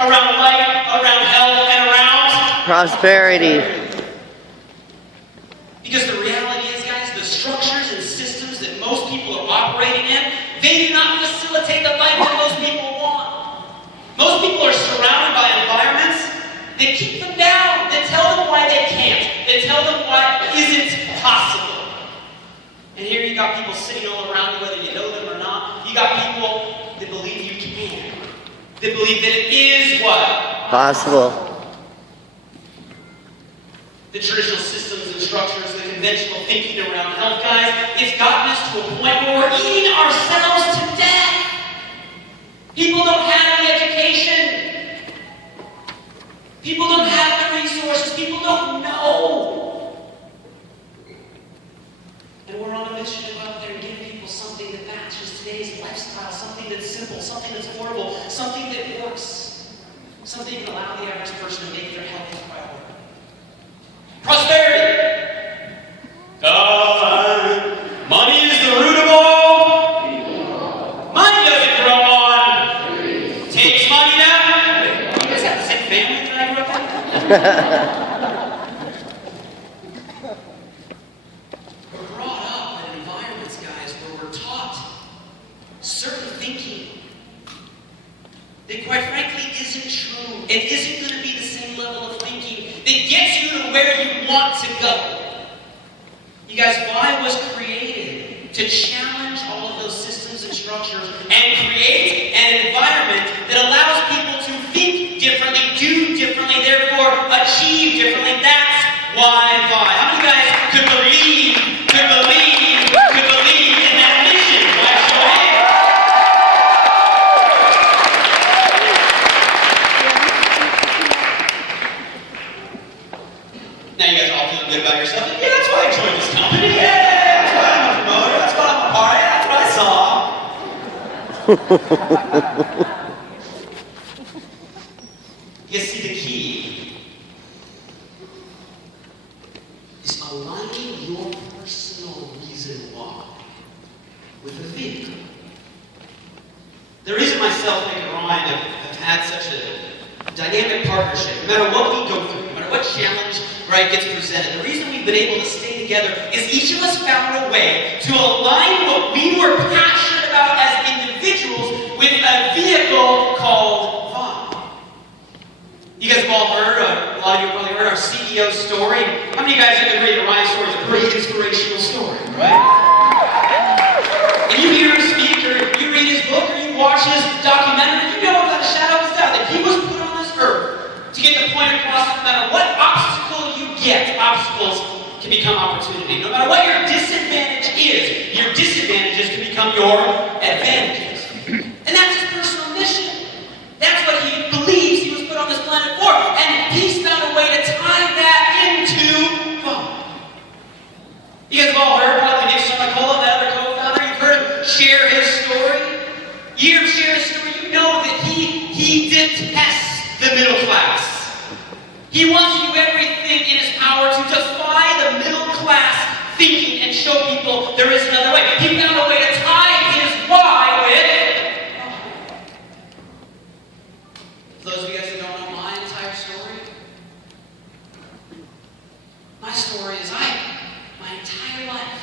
around life, around health, and around prosperity. Because the reality is, guys, the structures and systems that most people are operating in, they do not facilitate the life that most people want. Most people are surrounded by environments that keep them down, that tell them why they can't, that tell them why it isn't possible. And here you got people sitting all around you, whether you know them or not. You got people that believe you can, that believe that it is what? Possible. The traditional systems and structures, the conventional thinking around health, guys, it's gotten us to a point where we're eating ourselves to death. People don't have the education. People don't have the resources. People don't know. And we're on a mission to go out there and give people something that matches today's lifestyle, something that's simple, something that's affordable, something that works, something that can allow the average person to make their health a priority. Prosperity. Money is the root of all. Money doesn't grow on. Takes money down. You guys have the same family that I grew up in? We're brought up in environments, guys, where we're taught certain thinking that, quite frankly, isn't true and isn't going to be the same level of thinking that gets you to where you want to go. You guys, why was created to challenge all of those systems and structures and create an environment that allows people to think differently, do differently, therefore achieve differently. That's why. How many guys could believe in that mission? Why show it? Now you guys all feeling good about yourself? Yeah, that's why I joined this company. Yeah, that's why I'm a promoter. That's why I'm a part. Yeah, that's what I saw. You see, the key is aligning your personal reason why with a vehicle. The reason myself and Ryan have had such a dynamic partnership, no matter what we go through, no matter what challenge gets presented, the reason we've been able to stay together is each of us found a way to align what we were passionate about as individuals with a vehicle called Vibe. You guys have all heard, a lot of you have probably heard our CEO story. How many of you guys have been reading Ryan's story? It's a pretty inspirational story, right? And you hear him speak, or you read his book, or you watch his documentary, you know without a shadow of a doubt that he was put on this earth to get the point across. No matter what obstacle you get, obstacles can become opportunity. No matter what your disadvantage is, your disadvantages can become your advantages. And that's his personal mission. That's what he believes he was put on this planet for. And he's found a way to tie that into fun. You guys have all heard probably Nick Summercola, that other co-founder. You've heard him share his story. You hear him share his story, you know that he detests the middle class. He wants to do everything in his power to defy the middle class thinking and show people there is another way. He found a way to tie his why with. For those of you guys that don't know my entire story, my story is my entire life,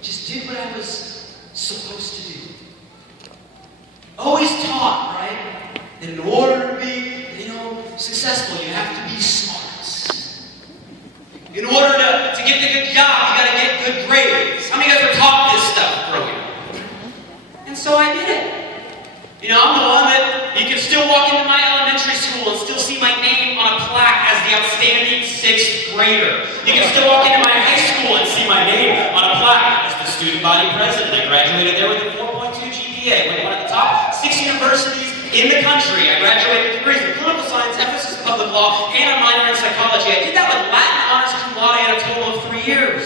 just did what I was supposed to do. Always taught, right, that in order to be successful, you have to be smart. In order to get the good job, you got to get good grades. How many of you guys were taught this stuff growing up? And so I did it. I'm the one that you can still walk into my elementary school and still see my name on a plaque as the outstanding 6th grader. You can still walk into my high school and see my name on a plaque as the student body president. I graduated there with a 4.2 GPA, went to one of the top 6 universities in the country. I graduated with degrees in political science, emphasis in public law, and a minor in psychology. I did that with Latin honors cum laude in a total of 3 years.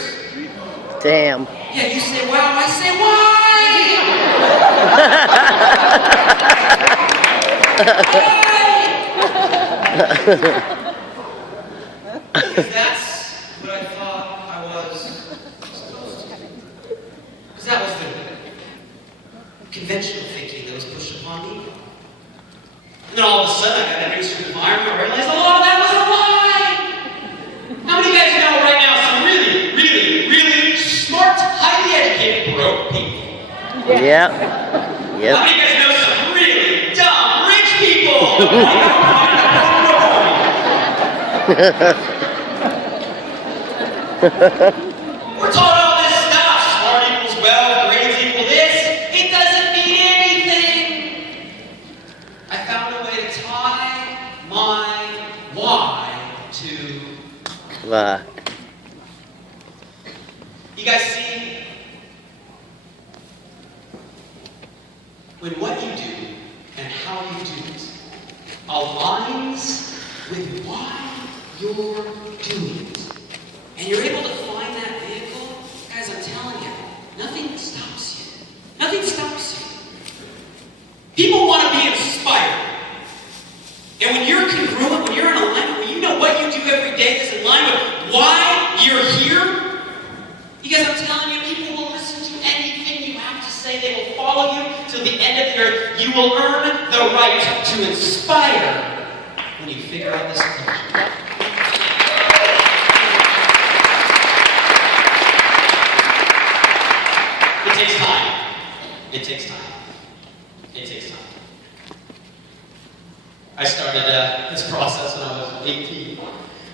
Damn. Yeah, you say wow, I say why? Because that's what I thought I was supposed to do. Because that was the conventional thinking that was pushed upon me. And then all of a sudden, I got introduced to an environment where I realized a lot of that was a lie! How many of you guys know right now some really, really, really smart, highly educated, broke people? Yep. Yep. How many of you guys know some really dumb, rich people? We're taught all this stuff. Smart equals wealth, grades equal this. It doesn't mean anything. I found a way to tie my why to... Fuck. You guys see? When what you do and how you do it aligns with why you're doing it, and you're able to find that vehicle, guys, I'm telling you, nothing stops you. Nothing stops you. People want to be inspired. And when you're congruent, when you're in alignment, when you know what you do every day is in line with why you're here, you guys, I'm telling you, people will listen to anything you have to say. They will follow you till the end of the earth. You will earn the right to inspire when you figure out this equation. It takes time. It takes time. It takes time. I started this process when I was 18.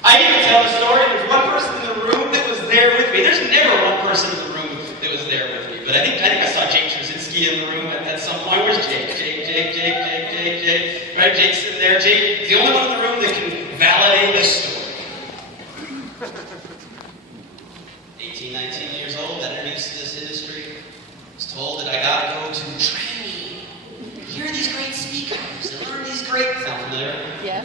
I even tell the story. There's one person in the room that was there with me. There's never one person in the room that was there with me. But I think I saw Jake Trzynski in the room at some point. Where's Jake? Jake. Right? Jake's in there. Jake, the only one in the room that can validate this story. 18, 19 years old, introduced to this industry. Was told that I gotta go to training. Hear these great speakers and learn these great... Sound familiar? Yes.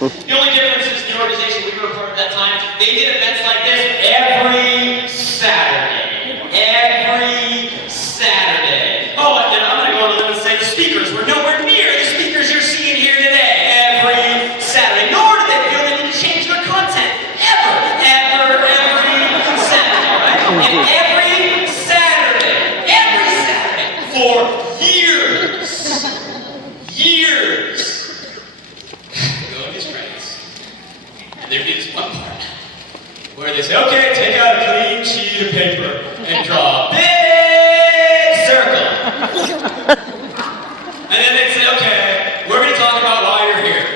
The only difference is the organization we were a part of that time, they did events like this every Saturday. Every Saturday. Oh, and I'm going to go on a limb and say the speakers were nowhere near the speakers you're seeing here today. Every Saturday. Nor did they feel they need to change their content. Every Saturday, right? And every Saturday, for years, go to these friends. And there is one part where they say, okay, take out a clean sheet of paper and draw a big circle. And then they'd say, okay, we're going to talk about why you're here.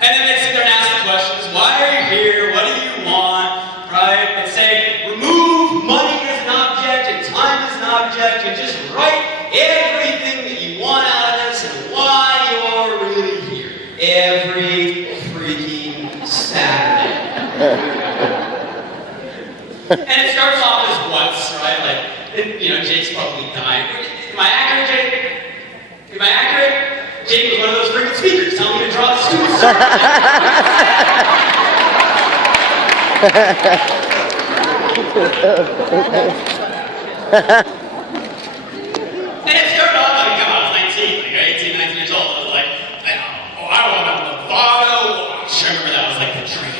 And then they'd sit there and ask the questions, why are you here? What do you want? Right? And say, remove money as an object and time as an object and just write everything that you want out of this and why you're really here. Every freaking Saturday. And it starts off as once, right? Like, Jake's probably dying. Am I accurate, Jake? Am I accurate? Jake was one of those freaking speakers telling me to draw the stupid circle. And it started off like, I was 18, 19 years old. I was like, I want a Movado watch. I remember that was like the dream.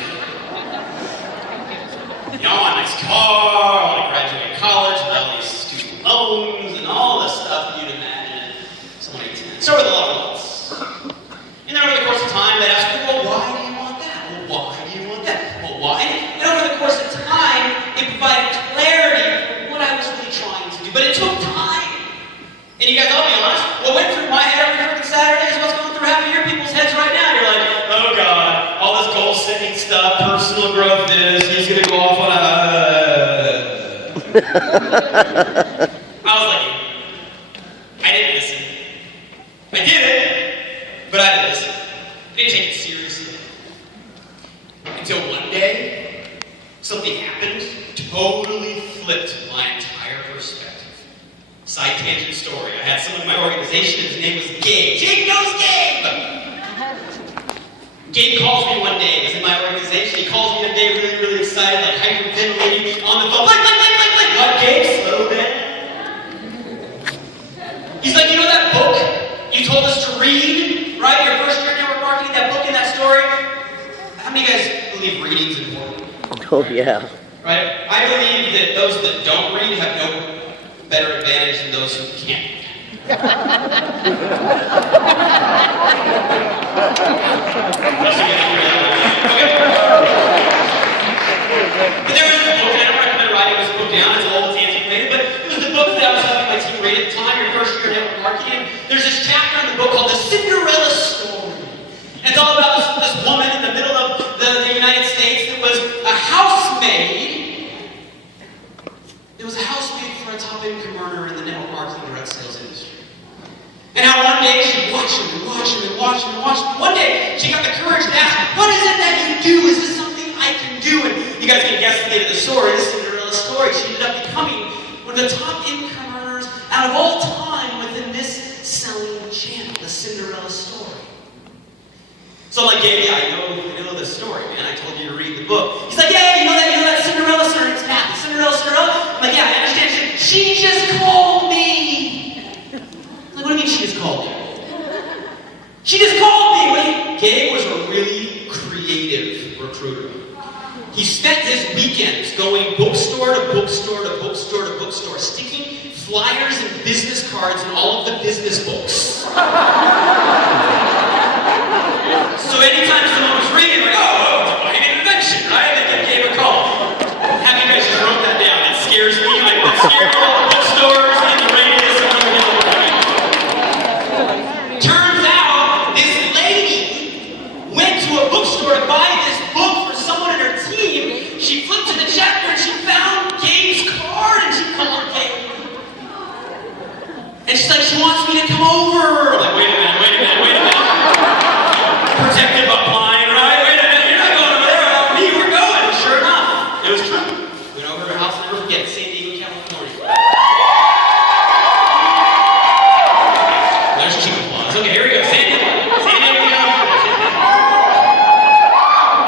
I want a nice car, I want to graduate college with all these student loans and all the stuff that you'd imagine someone 18. So with a lot of wants. And then over the course of time, they'd ask me, well, why do you want that? Well, why do you want that? Well, why? And over the course of time, it provided clarity for what I was really trying to do. But it took time. And you guys, I'll be honest, what went through my head every freaking Saturday is what's going through half of your people's heads right now. You're like, oh God, all this goal-setting stuff, personal growth is, he's going to go off on a... I was like, I didn't listen. I did it, but I didn't listen. I didn't take it seriously. Until one day, something happened, totally flipped my entire perspective. Side tangent story. I had someone in my organization, his name was Gabe. Jake knows Gabe! Gabe calls me one day, he's in my organization, he calls me one day really, really excited, like hyperventilating on the phone, like, what, Gabe? Slow down. He's like, you know that book you told us to read, right? Your first year network marketing, that book and that story? How many of you guys believe reading's important? Oh, yeah. Right? I believe that those that don't read have no better advantage than those who can't read. But there was a book, and I don't recommend writing this book down, it's old, it's antiquated, but it was the book that I was helping my team read at the time, your first year in network marketing. There's this chapter in the book called The Cinderella Story. And it's all about this woman in the middle of the United States that was a housemaid. It was a housemaid for a top income earner in the network marketing direct sales industry. And how one day she'd watch him and watch him and watch him and watch him. One day she got the courage to ask him, what is it that you do? Is this something I can do? And you guys can guess the name of the story, the Cinderella Story. She ended up becoming one of the top income earners out of all time within this selling channel, the Cinderella Story. So I'm like, yeah, I know the story, man. I told you to read the book. He's like, yeah, you know that Cinderella story? It's Kathy. Cinderella? I'm like, yeah, I understand. She just called me. I'm like, what do you mean she just called you? She just called me. Gabe was a really creative recruiter. He spent his weekends going bookstore to bookstore to bookstore to bookstore, sticking flyers and business cards in all of the business books. So anytime someone was reading, like, oh, an invention, right? They gave a call. Have you guys just wrote that down? It scares me. It scares all the bookstores and the radius of the Turns out, this lady went to a bookstore to buy this book for someone in her team. She flipped to the chapter and she found Gabe's card and she called Gabe. And she's like, she wants me to come over. I'm like, wait a minute. Protective upline, right? Wait a minute, you're not going over there without me, we're going. Sure enough, it was true. Went over to her house, never forget, San Diego, California. There's cheap applause. Okay, here we go. San Diego, California.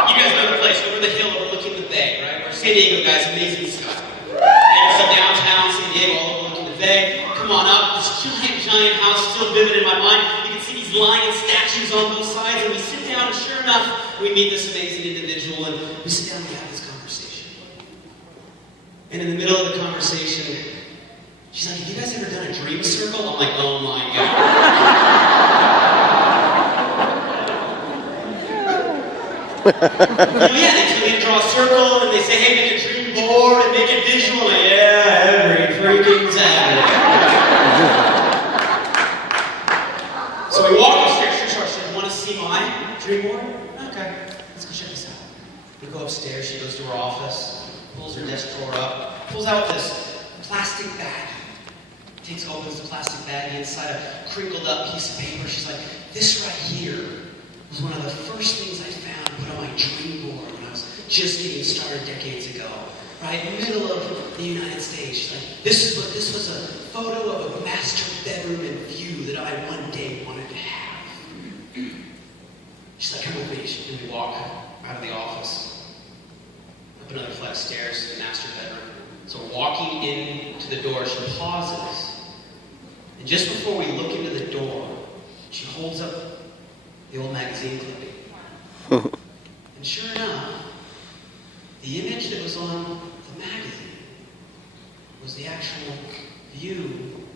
You guys know the place, over the hill overlooking the bay, right? We're San Diego, guys, amazing stuff. And it's downtown San Diego, all overlooking the bay. Come on up, this giant house, still vivid in my mind. You can see these lion statues on both sides, and we sit down, and sure enough, we meet this amazing individual, and we sit down and we have this conversation. And in the middle of the conversation, she's like, have you guys ever done a dream circle? I'm like, oh my God. Yeah, they tell me to draw a circle, and they say, hey, make a dream board, and make it visual, and yeah, every freaking Saturday. So we walk upstairs, she want to see my dream board? Okay, let's go check this out. We go upstairs, she goes to her office, pulls her desk drawer up, pulls out this plastic baggie. Opens the plastic baggie inside a crinkled up piece of paper. She's like, this right here was one of the first things I found put on my dream board when I was just getting started decades ago. Right, in the middle of the United States. She's like, this was a photo of a master bedroom and view that I one day wanted to have. She's like, come with me. And we walk out of the office, up another flight of stairs to the master bedroom. So we're walking into the door, she pauses. And just before we look into the door, she holds up the old magazine clipping. And sure enough, the image that was on the magazine was the actual view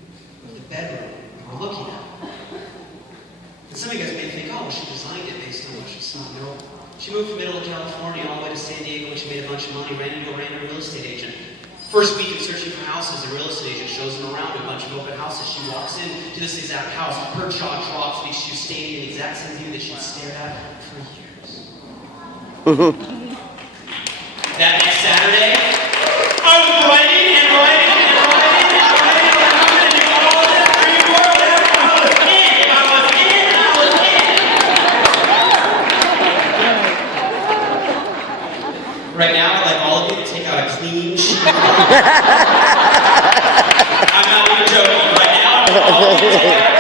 of the bedroom we're looking at. And some of you guys may think, oh, well, she designed it based on what she saw. No. She moved from middle of California all the way to San Diego when she made a bunch of money, ran into a random real estate agent. First week in searching for houses, the real estate agent shows them around a bunch of open houses. She walks in to this exact house. Her jaw drops because she was staying in the exact same view that she'd stared at for years. That next Saturday, I was writing and writing and writing and writing and writing and all that dream world. I was in. Right now, I'd like all of you to take out a clean sheet. I'm not even joking. Right now, all of you take out